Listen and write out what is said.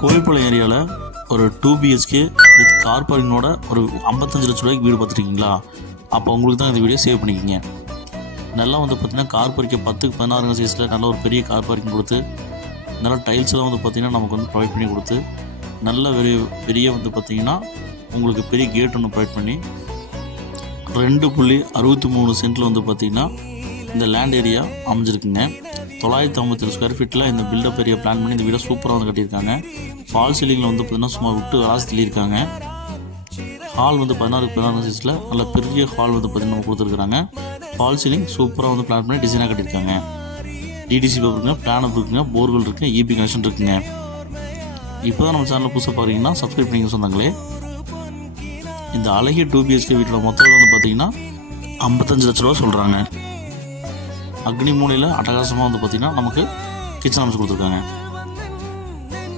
கோவில்பாளையம் ஏரியாவில் ஒரு 2 BHK with car பார்க்கிங்கோட ஒரு 55 லட்ச ரூபாய்க்கு வீடு பார்த்துருக்கீங்களா? அப்போ உங்களுக்கு தான் இந்த வீடியோ சேவ் பண்ணிக்கிங்க. நல்லா வந்து பார்த்திங்கன்னா கார் பார்க்கிங் 10க்கு 16 சைஸில் நல்ல ஒரு பெரிய கார் பார்க்கிங் கொடுத்து, நல்லா டைல்ஸ்லாம் வந்து பார்த்திங்கன்னா நமக்கு வந்து ப்ரொவைட் பண்ணி கொடுத்து, நல்ல பெரிய வந்து பார்த்திங்கன்னா உங்களுக்கு பெரிய கேட் ஒன்று ப்ரொவைட் பண்ணி 2.63 சென்ட்டில் வந்து பார்த்திங்கன்னா இந்த லேண்ட் ஏரியா அமைஞ்சிருக்குங்க. 957 ஸ்கொயர் ஃபீட்டில் இந்த பில்டப் ஏரியா பிளான் பண்ணி இந்த வீடை சூப்பராக வந்து கட்டியிருக்காங்க. ஃபால் சீலிங்கில் வந்து பார்த்திங்கன்னா சும்மா விட்டு விளாசி தள்ளியிருக்காங்க. ஹால் வந்து 16க்கு 16 சைஸில் நல்ல பெரிய ஹால் வந்து பார்த்திங்கன்னா நம்ம கொடுத்துருக்குறாங்க. ஃபால் சீலிங் சூப்பராக வந்து பிளான் பண்ணி டிசைனாக கட்டியிருக்காங்க. டிடிசி பேப்பர் இருக்குங்க, பிளான் இருக்குங்க, போர்வெல் இருக்குங்க, இபி கனெக்ஷன் இருக்குங்க. இப்போ தான் நம்ம சேனலில் புதுசாக பார்க்குறீங்கன்னா சப்ஸ்கிரைப் பண்ணிங்க சொன்னாங்களே. இந்த அழகிய 2 BHK வீட்டோட மொத்தம் வந்து பார்த்திங்கன்னா 55 லட்ச ரூபா சொல்கிறாங்க. அக்னி மூலையில் அட்டகாசமாக வந்து பார்த்திங்கன்னா நமக்கு கிச்சன் அமைச்சு கொடுத்துருக்காங்க.